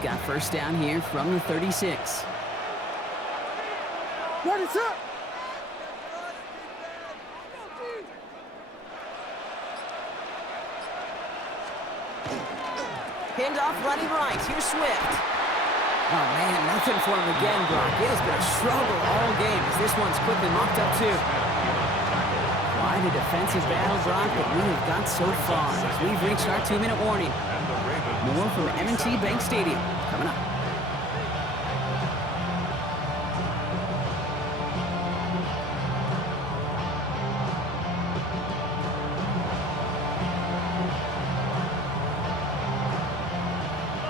They've got first down here from the 36. What is up? Handoff running right. Here's Swift. Oh, man, nothing for him again, Brock. It has been a struggle all game as this one's quickly mocked up, too. Quite a defensive battle, Brock, that we have got so far as we've reached our 2-minute warning. More from M&T Bank Stadium coming up.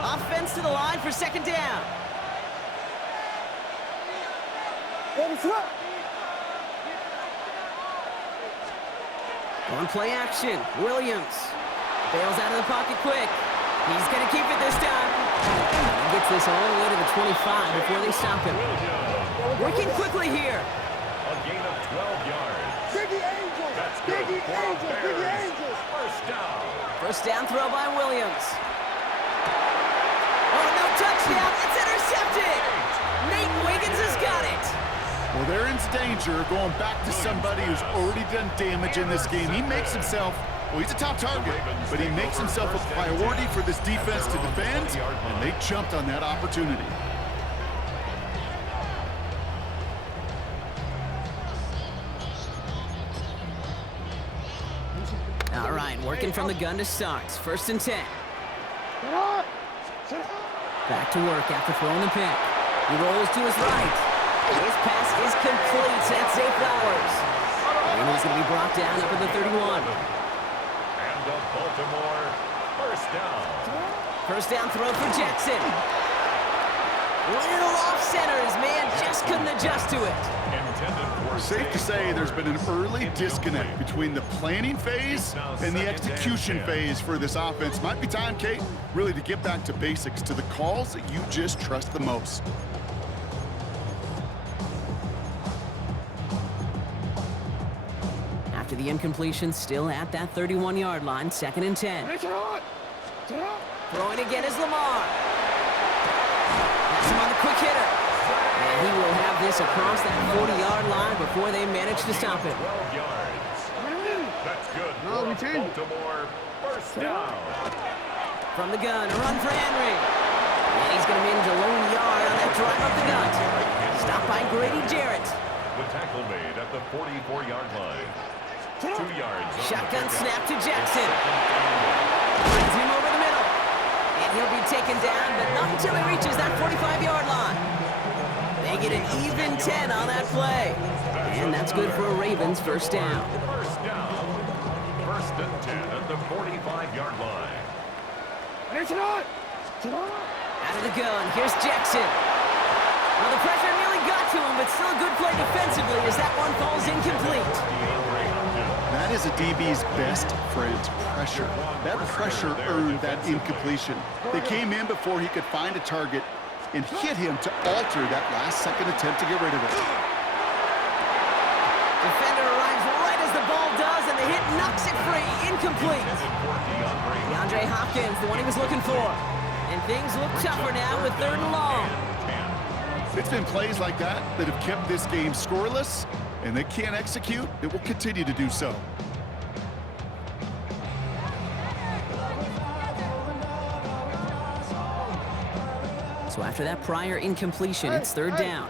Offense to the line for second down. On play action, Williams bails out of the pocket quick. He's going to keep it this time. He gets this all the way to the 25 before they stop him. Working quickly here. A gain of 12 yards. Biggie Angels! Biggie Angels! Biggie Angels! First down. First down throw by Williams. Oh, no touchdown. It's intercepted. Nate Wiggins has got it. Well, they're in danger going back to somebody who's already done damage in this game. He makes himself, well, he's a top target, but he makes himself a priority for this defense to defend, and they jumped on that opportunity. All right, working from the gun to start. First and 10. Back to work after throwing the pick. He rolls to his right. His pass is complete. That's Zay Flowers. And he's going to be brought down up at the 31. And the Baltimore first down. First down throw for Jackson. Little off center. His man just couldn't adjust to it. Safe to say there's been an early disconnect between the planning phase and the execution phase for this offense. Might be time, Kate, really to get back to basics, to the calls that you just trust the most. After the incompletion, still at that 31-yard line, second and 10. Throwing again is Lamar. That's him on the quick hitter. And he will have this across that 40-yard line before they manage to stop him. 12 yards. That's good. Baltimore first down. From the gun, a run for Henry. And he's going to manage a lone yard on that drive up the gut. Stopped by Grady Jarrett. The tackle made at the 44-yard line. 2 yards. Shotgun snap to Jackson. Brings him over the middle. And he'll be taken down, but not until he reaches that 45-yard line. They get an even 10 on that play. And that's good for a Ravens first down. First down. First and 10 at the 45-yard line. Out of the gun, here's Jackson. Well, the pressure nearly got to him, but still a good play defensively as that one falls incomplete. That is a DB's best friend, pressure. That pressure earned that incompletion. They came in before he could find a target and hit him to alter that last-second attempt to get rid of it. Defender arrives right as the ball does, and the hit knocks it free. Incomplete. DeAndre Hopkins, the one he was looking for. And things look tougher now with third and long. It's been plays like that that have kept this game scoreless, and they can't execute. It will continue to do so. So after that prior incompletion, it's third down.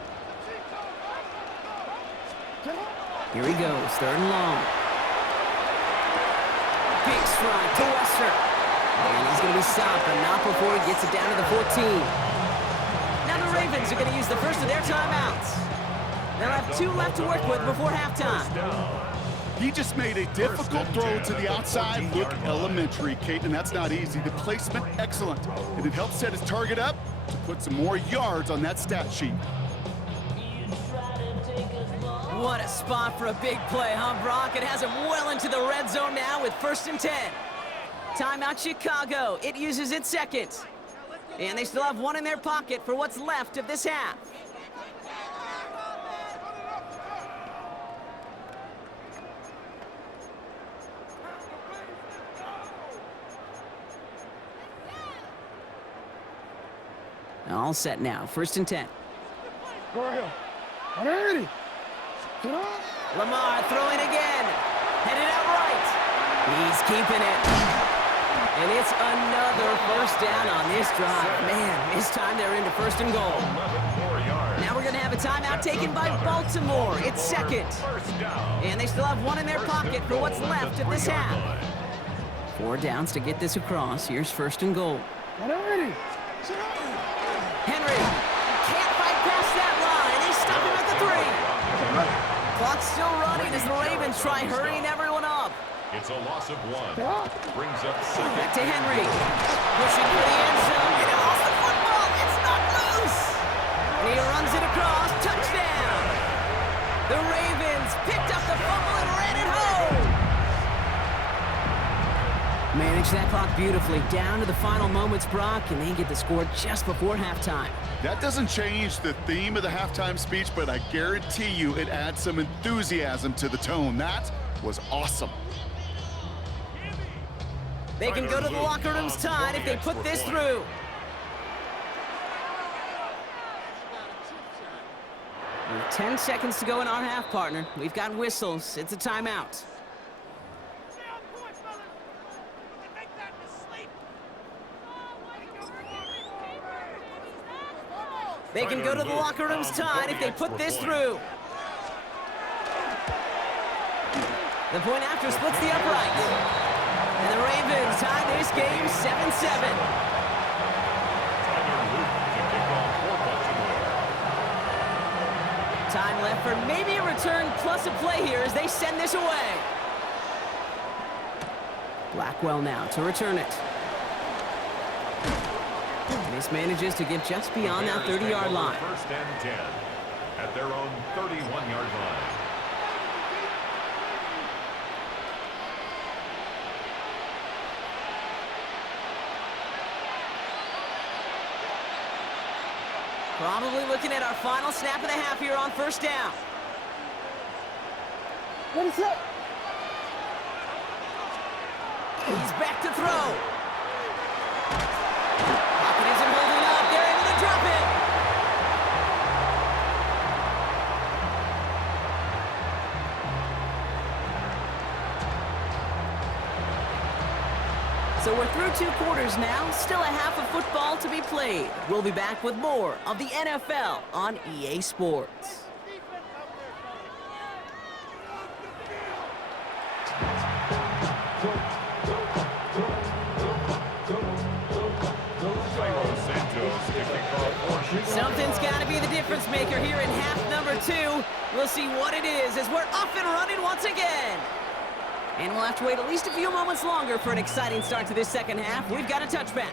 Here he goes, third and long. Big strike to Wester. And he's going to be stopped, but not before he gets it down to the 14. Now the Ravens are going to use the first of their timeouts. They'll have 2 left to work with before halftime. He just made a difficult throw to the outside look elementary, Kate, and that's not easy. The placement, excellent. And it helped set his target up to put some more yards on that stat sheet. What a spot for a big play, huh, Brock? It has him well into the red zone now with first and 10. Timeout Chicago. It uses its second. And they still have one in their pocket for what's left of this half. All set now. 1st and 10. Go ahead. Ready. Get up. Lamar throwing again. Headed out right. He's keeping it. And it's another 1st down on this drive. Man, this time they're into 1st and goal. 11 more yards. Now we're going to have a timeout taken by Baltimore. It's 2nd. First down. And they still have one in their pocket for what's left of this half. 4 downs to get this across. Here's 1st and goal. Ready. Henry can't fight past that line. They stop him at the 3. Clock's still running as the Ravens try hurrying everyone up. It's a loss of 1. Brings up 2nd. Back to Henry. Pushing for the end zone. And he lost the football. It's not loose. And he runs it across. Touchdown. The Ravens picked up the fumble and ran it home. Managed that clock beautifully. Down to the final moments, Brock, and they get the score just before halftime. That doesn't change the theme of the halftime speech, but I guarantee you it adds some enthusiasm to the tone. That was awesome. They can go to the locker rooms tied if they put this through. With 10 seconds to go in our half, partner. We've got whistles. It's a timeout. They can go to the locker rooms tied if they put this through. The point after splits the upright. And the Ravens tie this game 7-7. Time left for maybe a return plus a play here as they send this away. Blackwell now to return it. And this manages to get just beyond that 30-yard line. 1st and 10 at their own 31-yard line. Probably looking at our final snap of the half here on 1st down. What is that? He's back to throw. Pocket isn't holding up. They're able to drop it. So we're through 2 quarters now. Still a half of football to be played. We'll be back with more of the NFL on EA Sports. Something's got to be the difference maker here in half number 2. We'll see what it is as we're off and running once again. And we'll have to wait at least a few moments longer for an exciting start to this second half. We've got a touchback.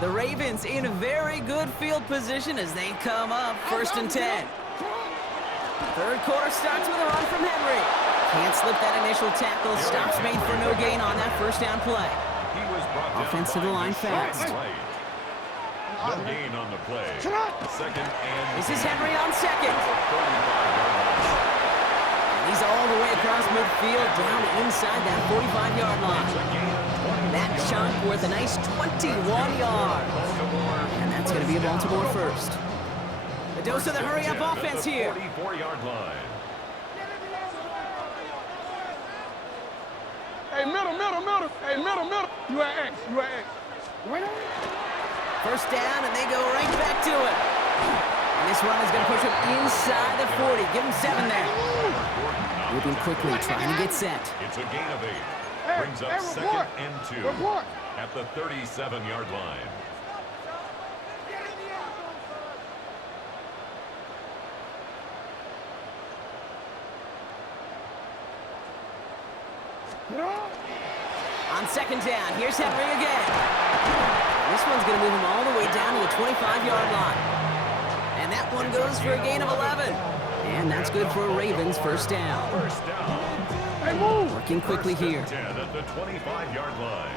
The Ravens in a very good field position as they come up 1st and 10. 3rd quarter starts with a run from Henry. Can't slip that initial tackle. Stops made for no gain on that 1st down play. Offense to the line fast. No gain on the play. 2nd and This is Henry on 2nd. And he's all the way across midfield down inside that 45-yard line. That chunk worth a nice 21 yards. And that's going to be a Baltimore 1st. The dose of the hurry-up offense here. 44-yard line. Hey, middle. Hey, middle. You at X. Wait. 1st down, and they go right back to it. And this run is going to push him inside the 40. Give him 7 there. Moving quickly, trying to get set. It's a gain of 8. Brings up 2nd and 2 at the 37-yard line. On 2nd down, here's Henry again. This one's going to move him all the way down to the 25-yard line. And that one goes for a gain of 11. And that's good for a Ravens 1st down. 1st down. Hey, move. Working quickly here. 10 at the 25-yard line.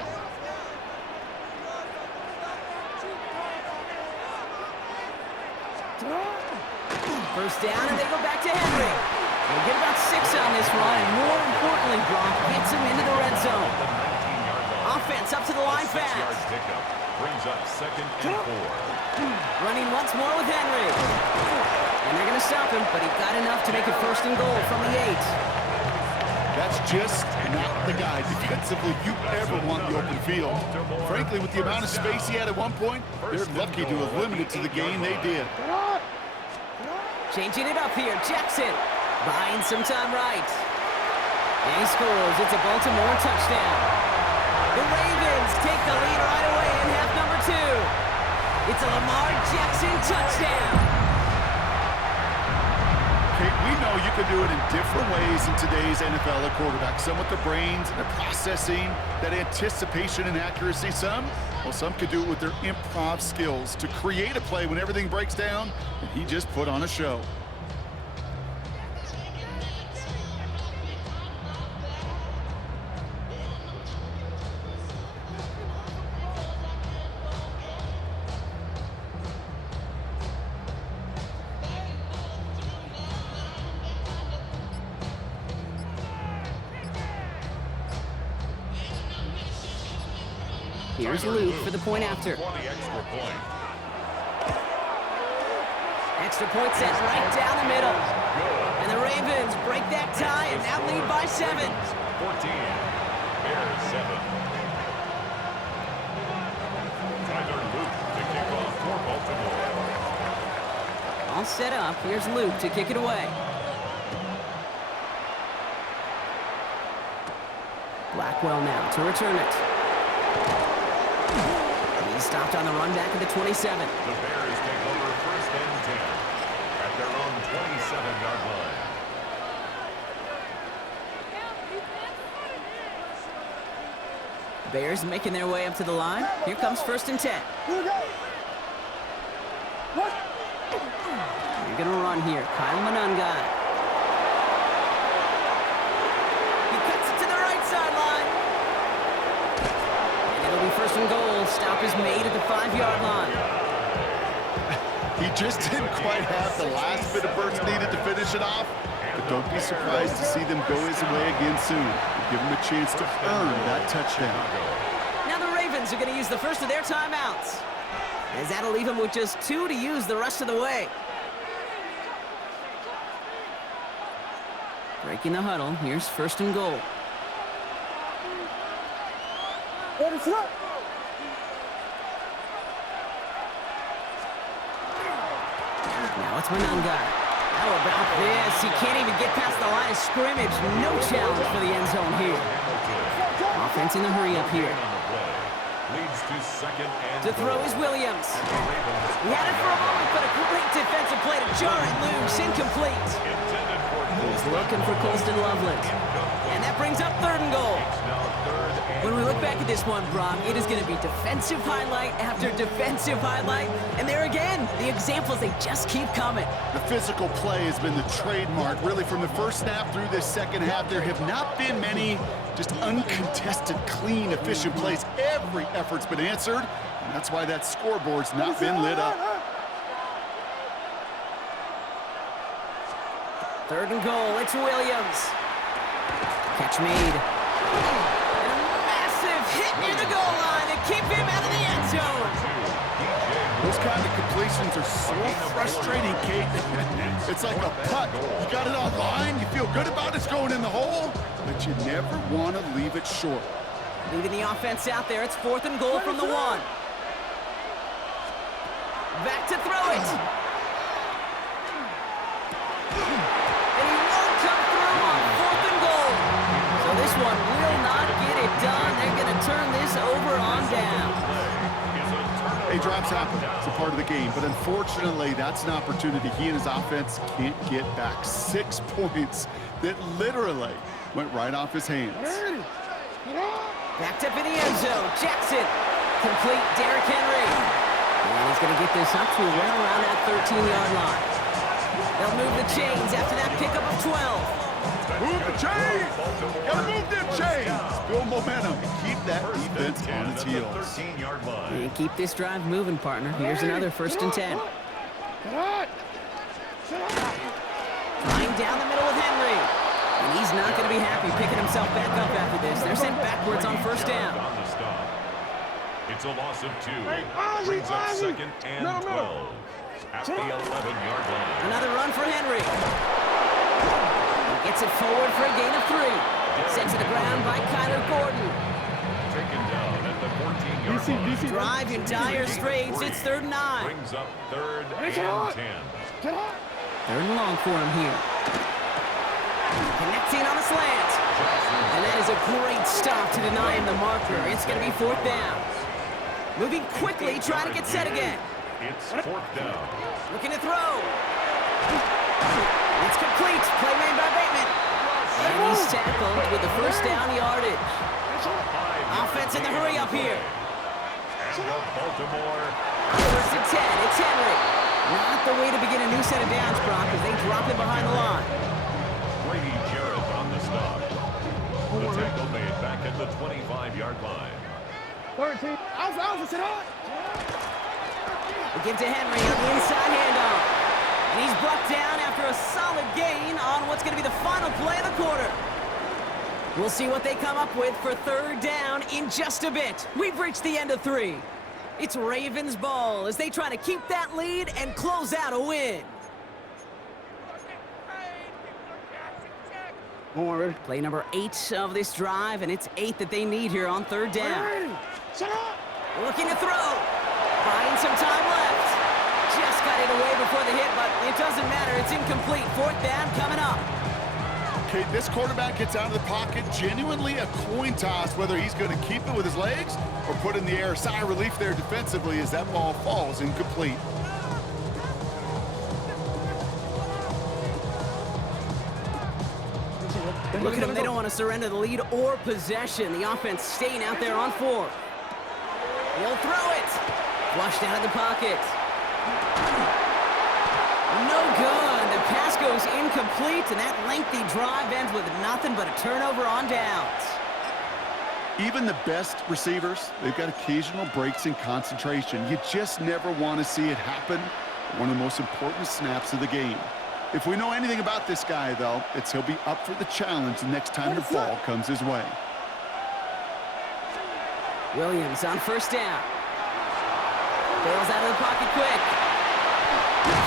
First down, and they go back to Henry. They'll get about 6 on this run, and more importantly, Brock gets him into the red zone. Offense up to the line fast. Brings up 2nd and 4. Running once more with Henry. And they're going to stop him, but he got enough to make it 1st and goal from the 8. That's just not the guy defensively you ever want the open field. Frankly, with the amount of space he had at one point, they're lucky to have limited to the gain they did. Changing it up here, Jackson. Buying some time right. And he scores. It's a Baltimore touchdown. The Ravens take the lead right away in half number 2. It's a Lamar Jackson touchdown. Okay, we know you can do it in different ways in today's NFL at quarterback. Some with the brains and the processing, that anticipation and accuracy. Some could do it with their improv skills to create a play when everything breaks down, and he just put on a show. Here's Luke for the point after. Extra point set right down the middle. And the Ravens break that tie and now lead by 7. 14. Bears 7. Tyler Luke to kick off for Baltimore. All set up. Here's Luke to kick it away. Blackwell now to return it. He's stopped on the run back at the 27. The Bears take over 1st and 10 at their own 27-yard line. Bears making their way up to the line. Here comes 1st and 10. They're going to run here. Kyle Monungai. He cuts it to the right sideline. And it'll be 1st and goal. Stop is made at the 5-yard line. He just didn't quite have the last bit of burst needed to finish it off. But don't be surprised to see them go his way again soon. Give him a chance to earn that touchdown. Now the Ravens are going to use the first of their timeouts, as that'll leave them with just 2 to use the rest of the way. Breaking the huddle. Here's 1st and goal. Now it's Monungai. How about this? He can't even get past the line of scrimmage. No challenge for the end zone here. Offense in the hurry up here. Leads to 2nd and To throw is Williams. He had it for a moment, but a great defensive play to jar it loose. Incomplete. He's looking for Colston Loveland. And that brings up 3rd and goal. When we look back at this one, Brock, it is going to be defensive highlight after defensive highlight. And there again, the examples, they just keep coming. The physical play has been the trademark. Really, from the first snap through this second half, there have not been many just uncontested, clean, efficient plays. Every effort's been answered, and that's why that scoreboard's not been lit up. 3rd and goal, it's Williams. Catch made. Hit near the goal line and keep him out of the end zone. Those kind of completions are so frustrating, Kate. It's like a putt. You got it on line, you feel good about it's going in the hole, but you never want to leave it short. Leaving the offense out there, it's 4th and goal from the 1. Back to throw it. And he won't come through on 4th and goal. So this one will not get it done. They're going to turn this over on down. Hey, drops happen. It's a part of the game. But unfortunately, that's an opportunity he and his offense can't get back. 6 points that literally went right off his hands. Backed up in the end zone. Jackson. Complete. Derrick Henry. And he's going to get this up to right around that 13-yard line. They'll move the chains after that pickup of 12. Move the chains! Gotta move them chains! Build momentum and keep that defense on its heels. 13-yard line. And keep this drive moving, partner. Here's another 1st and 10. Flying down the middle with Henry. And he's not going to be happy picking himself back up after this. They're sent backwards on first down. On the stop. It's a loss of 2. Brings up second and 12 at the 11-yard line. Another run for Henry. He gets it forward for a gain of 3. Sent to the ground by Kyler Gordon. Taken down at the 14-yard line. Drive in dire straits. It's 3rd and 9. Brings up 3rd and 10. 3rd and long for him here. Connecting on a slant. And that is a great stop to deny him the marker. It's going to be 4th down. Moving quickly, trying to get set again. It's 4th down. Looking to throw. It's complete. Play made by Bateman. And he's tackled with the first down yardage. Offense in the hurry up here. And Baltimore. 1st and 10. It's Henry. Not the way to begin a new set of downs, Brock, as they drop him behind the line. Brady Jarrett on the stop. The tackle made back at the 25-yard line. 13. Alpha, sit hard. We give to Henry on the inside handoff. And he's brought down after a solid gain on what's going to be the final play of the quarter. We'll see what they come up with for 3rd down in just a bit. We've reached the end of 3. It's Ravens ball as they try to keep that lead and close out a win. Play number 8 of this drive, and it's 8 that they need here on 3rd down. Looking to throw. Buying some time left. Just got it away before the hit, but it doesn't matter. It's incomplete. 4th down coming up. Okay, this quarterback gets out of the pocket. Genuinely a coin toss whether he's going to keep it with his legs or put in the air. Sigh of relief there defensively as that ball falls incomplete. Look at them. They don't want to surrender the lead or possession. The offense staying out there on 4. He'll throw it. Flushed out of the pocket. No good. The pass goes incomplete, and that lengthy drive ends with nothing but a turnover on downs. Even the best receivers, they've got occasional breaks in concentration. You just never want to see it happen. One of the most important snaps of the game. If we know anything about this guy, though, it's he'll be up for the challenge the next time the ball comes his way. Williams on 1st down. Bails out of the pocket quick.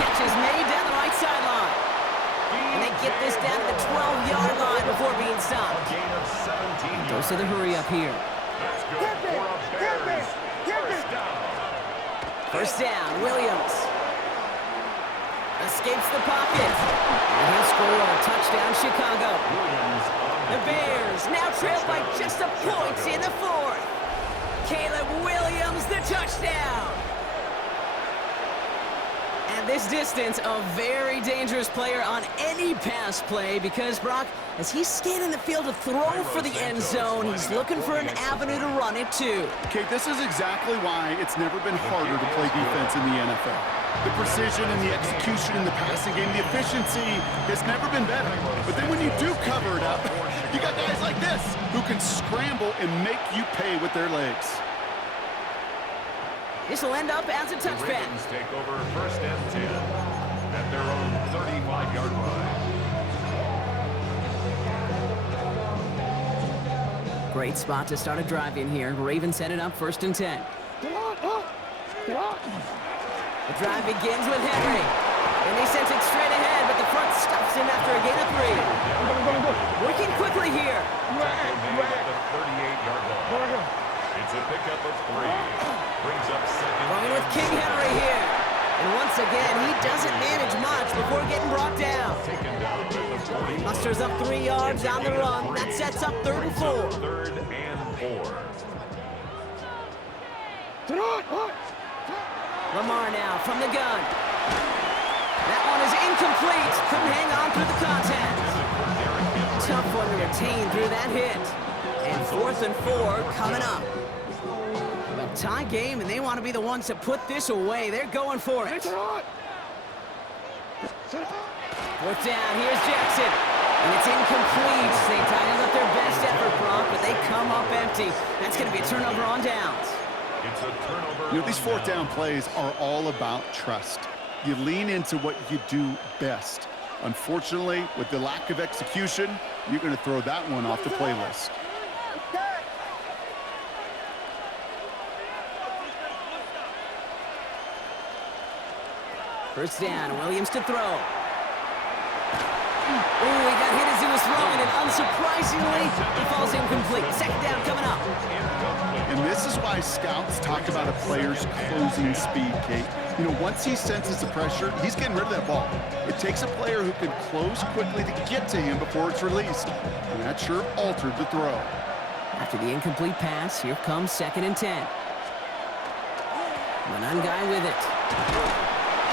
Catch is made down the right sideline. And they get this down to the 12-yard line before being stopped. A gain of 17 Goes to the hurry up here. That's good for a Bears. 1st down. 1st down, Williams. Escapes the pocket. And he'll score a touchdown, Chicago. The Bears now trail by just a point in the 4th. Caleb Williams, the touchdown. At this distance, a very dangerous player on any pass play because, Brock, as he's scanning the field to throw for the end zone, he's looking for an avenue to run it too. Okay, this is exactly why it's never been harder to play defense in the NFL. The precision and the execution in the passing game, the efficiency has never been better. But then when you do cover it up, you got guys like this who can scramble and make you pay with their legs. This will end up as a The touchback. Ravens take over 1st and 10 at their own 35-yard line. Great spot to start a drive in here. Ravens set it up 1st and 10. The drive begins with Henry. And they sent it straight ahead, but the front stops him after a gain of 3. Working quickly here. Tackle made at the 38-yard line. It's a pickup of 3. Brings up second. Going with King Henry here. And once again, he doesn't manage much before getting brought down. Taken down at the 40. Musters up 3 yards on the run. That sets up 3rd and 4. 3rd and 4. Lamar now from the gun. That one is incomplete. Couldn't hang on through the contact. Tough one to retain through that hit. And 4th and 4 coming up. A tie game, and they want to be the ones to put this away. They're going for it. 4th down. Here's Jackson. And it's incomplete. They tied up their best effort, Brock, but they come up empty. That's going to be a turnover on downs. It's a turnover. You know, these 4th down plays are all about trust. You lean into what you do best. Unfortunately, with the lack of execution, you're going to throw that one off the playlist. First down, Williams to throw. Oh, he got hit as he was throwing, and unsurprisingly, he falls incomplete. Second down coming up. And this is why scouts talk about a player's closing speed, Kate. You know, once he senses the pressure, he's getting rid of that ball. It takes a player who can close quickly to get to him before it's released. And that sure altered the throw. After the incomplete pass, here comes 2nd and 10. Manan guy with it.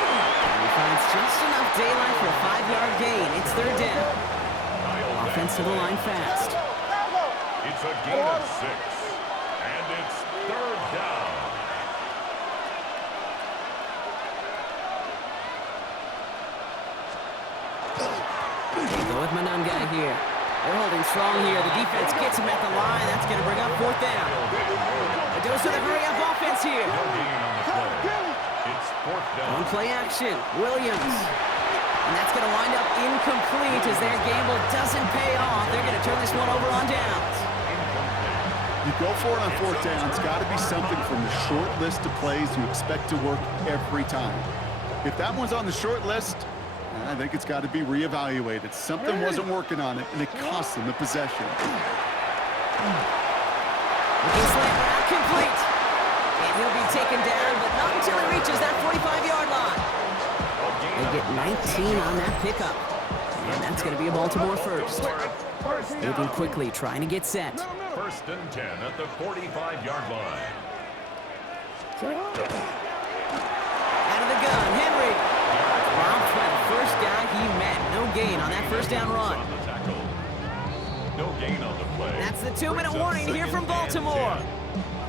And he finds just enough daylight for a 5-yard gain. It's 3rd down. Offense to the line fast. It's a gain of 6. And it's 3rd down. They go with Manan guy here. They're holding strong here. The defense gets him at the line. That's going to bring up 4th down. The dose of the hurry-up offense here. No gain on the play. It's 4th down. On play action, Williams. And that's going to wind up incomplete as their gamble doesn't pay off. They're going to turn this one over on downs. You go for it on 4th down. It's got to be something from the short list of plays you expect to work every time. If that one's on the short list, I think it's got to be reevaluated. Something wasn't working on it, and it cost them the possession. Looking slant route complete. And he'll be taken down, but not until he reaches that 45-yard line. They get 19 on that pickup. And that's going to be a Baltimore first. Moving quickly, trying to get set. 1st and 10 at the 45-yard line. Out of the gun, Henry. Round by the first guy he met. No gain on that 1st down run. No gain on the play. That's the 2-minute warning here from Baltimore.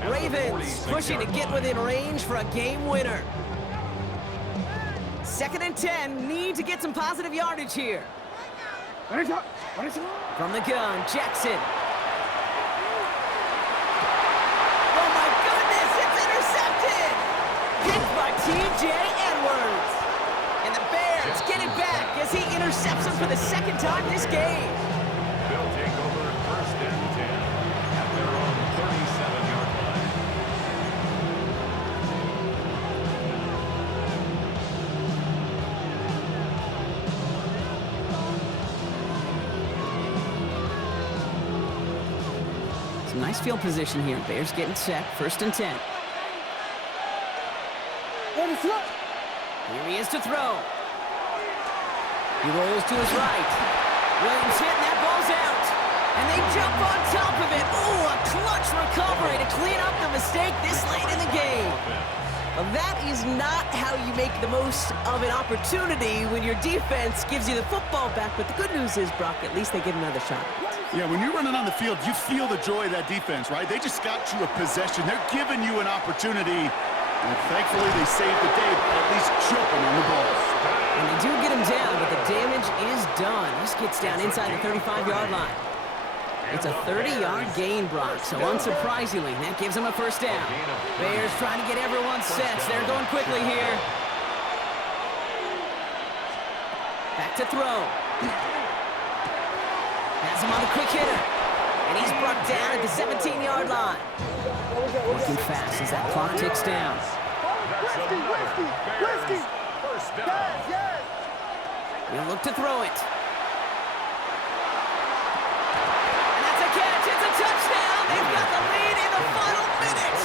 Ravens pushing to get within range for a game winner. 2nd and 10, need to get some positive yardage here. From the gun, Jackson. Oh my goodness, it's intercepted! Picked by T.J. Edwards. And the Bears get it back as he intercepts him for the 2nd time this game. They'll take over 1st and 10 at their own 37-yard line. Some nice field position here. Bears getting set. 1st and 10. Here he is to throw. He rolls to his right. Williams hit, and that ball's out. And they jump on top of it. Ooh, a clutch recovery to clean up the mistake this late in the game. Well, that is not how you make the most of an opportunity when your defense gives you the football back. But the good news is, Brock, at least they get another shot. Yeah, when you're running on the field, you feel the joy of that defense, right? They just got you a possession. They're giving you an opportunity. And thankfully, they saved the day by at least jumping on the ball. And they do get him down, but the damage is done. This gets down inside the 35-yard line. It's a 30-yard gain, Brock, so unsurprisingly, that gives them a 1st down. Bears trying to get everyone set. They're going quickly here. Back to throw. Has him on the quick hitter. And he's brought down at the 17-yard line. Working fast as that clock ticks down. Bears, 1st down. He'll look to throw it. And that's a catch. It's a touchdown. They've got the lead in the final minutes.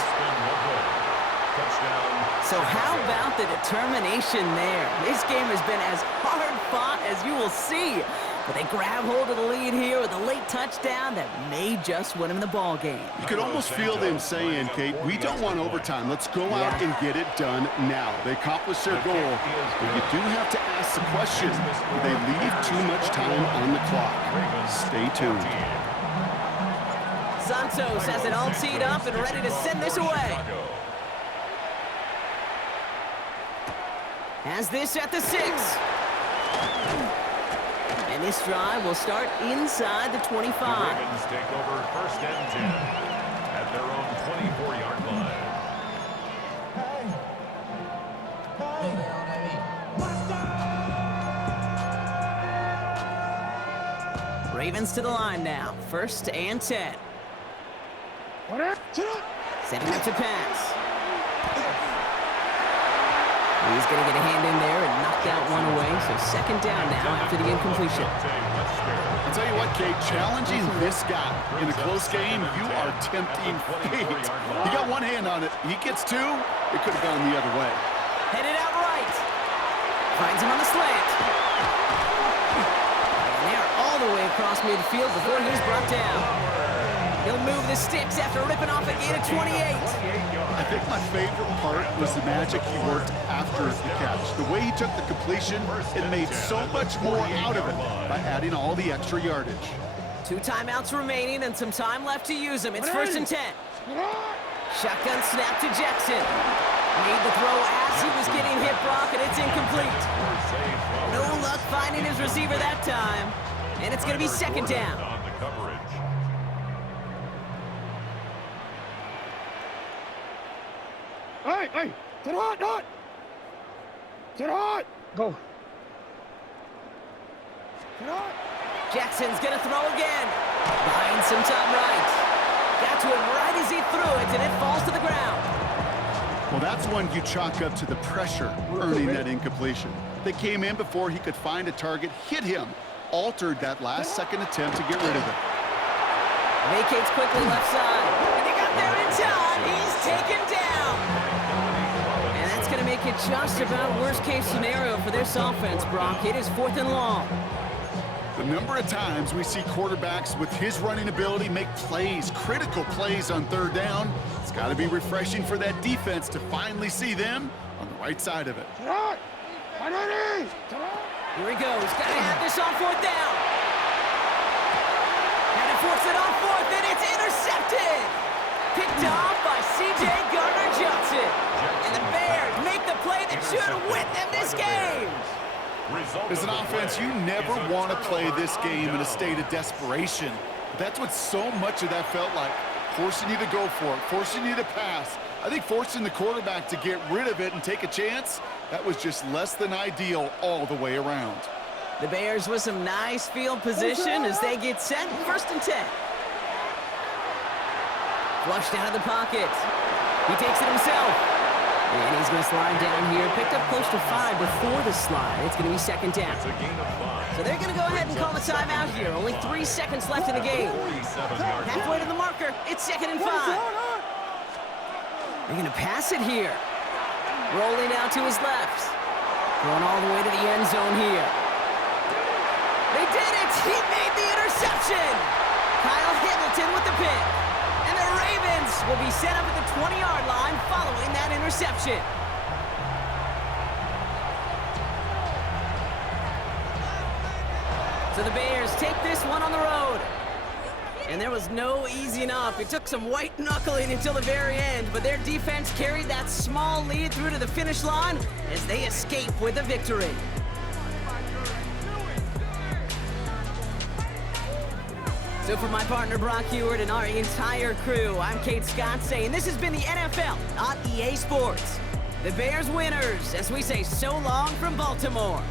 Touchdown. So how about the determination there? This game has been as hard fought as you will see. But they grab hold of the lead here with a late touchdown that may just win them the ball game. You could almost feel them saying, Kate, we don't want overtime. Let's go out and get it done now. They accomplished their goal, but you do have to ask the question, do they leave too much time on the clock? Stay tuned. Santos has it all teed up and ready to send this away. Has this at the 6. And this drive will start inside the 25. The Ravens take over 1st and 10 at their own 24-yard line. Ravens to the line now. 1st and 10. Setting up to pass. He's going to get a hand in there and knock that one away. So 2nd down now after the incompletion. I'll tell you what, Kate, challenging this guy in a close game, you are tempting fate. He got one hand on it. He gets two. It could have gone the other way. Headed out right. Finds him on the slant. And they're all the way across midfield before he's brought down. He'll move the sticks after ripping off a gain of 28. I think my favorite part was the magic he worked after the catch. The way he took the completion and made so much more out of it by adding all the extra yardage. 2 timeouts remaining and some time left to use them. It's 1st and 10. Shotgun snap to Jackson. Made the throw as he was getting hit, Brock, and it's incomplete. No luck finding his receiver that time. And it's going to be 2nd down. Hey, get hot, not. Get hot. Go. Get hot. Jackson's going to throw again. Behind some time right. Got to him right as he threw it, and it falls to the ground. Well, that's one you chalk up to the pressure earning that incompletion. They came in before he could find a target, hit him, altered that last-second attempt to get rid of it. Vacates quickly left side. And they got there in time. He's taken down. And that's going to make it just about worst-case scenario for this offense, Brock. It is 4th and long. The number of times we see quarterbacks with his running ability make plays, critical plays on 3rd down, it's got to be refreshing for that defense to finally see them on the right side of it. Here he goes. Got to have this on 4th down. And to force it on 4th, and it's intercepted. Picked off by C.J. Gardner-Johnson. And the Bears make the play that should win them this game. As an offense, you never want to play this game in a state of desperation. That's what so much of that felt like. Forcing you to go for it, forcing you to pass. I think forcing the quarterback to get rid of it and take a chance, that was just less than ideal all the way around. The Bears with some nice field position as they get set. 1st and 10. Flushed out of the pocket. He takes it himself. And he's going to slide down here. Picked up close to 5 before the slide. It's going to be 2nd down. So they're going to go ahead and call a timeout here. Only 3 seconds left in the game. Halfway to the marker. It's 2nd and 5. They're going to pass it here. Rolling out to his left. Going all the way to the end zone here. They did it! He made the interception! Kyle Hamilton with the pick. And the Ravens will be set up at the 20-yard line following that interception. So the Bears take this one on the road. And there was no easing up. It took some white knuckling until the very end, but their defense carried that small lead through to the finish line as they escape with a victory. So for my partner Brock Heward and our entire crew, I'm Kate Scott saying this has been the NFL on EA Sports. The Bears winners as we say so long from Baltimore.